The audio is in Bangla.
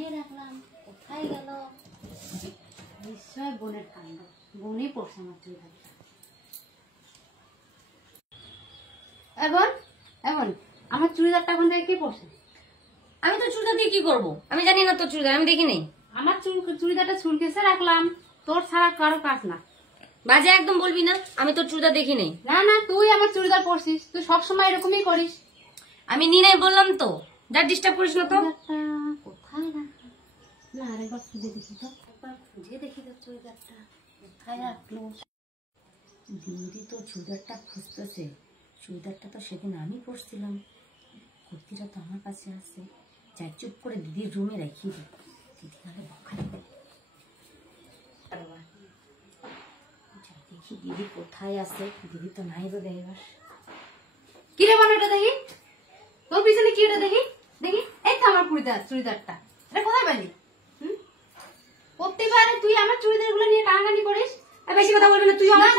এখানেই রাখলাম, কোথায় গেল? নিশ্চয় বোনের কাণ্ড, বোনই পড়ছে আমার চুড়িদারটা। এখন এখন আমার চুড়িদারটা এখন থেকে কে পড়ছে? আমি তো চুড়িদার দিয়ে কি করবো? আমি জানি না তোর চুড়িদার, আমি দেখি নেই। আমার চুড়িদারটা চুলকেছে রাখলাম, তোর ছাড়া কারো কাজ না। বাজে একদম বলবি না, আমি তোর চুড়িদার দেখি নেই। না না, তুই আমার চুড়িদার পরছিস, তুই সবসময় এরকমই করিস। আমি নি নাই বললাম তো, যা ডিস্টার্ব করিস না তো। কোথায় রাখলো? না আরেকবার খুঁজে দেখি তো, একবার খুঁজে দেখি তো চুড়িদারটা কোথায় রাখলো। দিদি তো চুড়িদারটা খুঁজতেছে, চুড়িদারটা তো সেদিন আমি পরছিলাম, কুর্তিটা তো আমার কাছে আছে। যাই চুপ করে দিদির রুমে রেখে দিই, দিদি নাহলে বকা দেবে। দেখি দিদি কোথায় আছে, দিদি তো নাই তো দেখবার। কি রে বানাটা দেখি, তোর পিছনে কি ওটা দেখি দেখি। এই তো আমার চুড়িদারটা, এটা কোথায় পেলি? প্রত্যেকবারে তুই আমার চুড়িদার গুলো নিয়ে টানাটানি করিস। বেশি কথা বলবি না, তুই আমার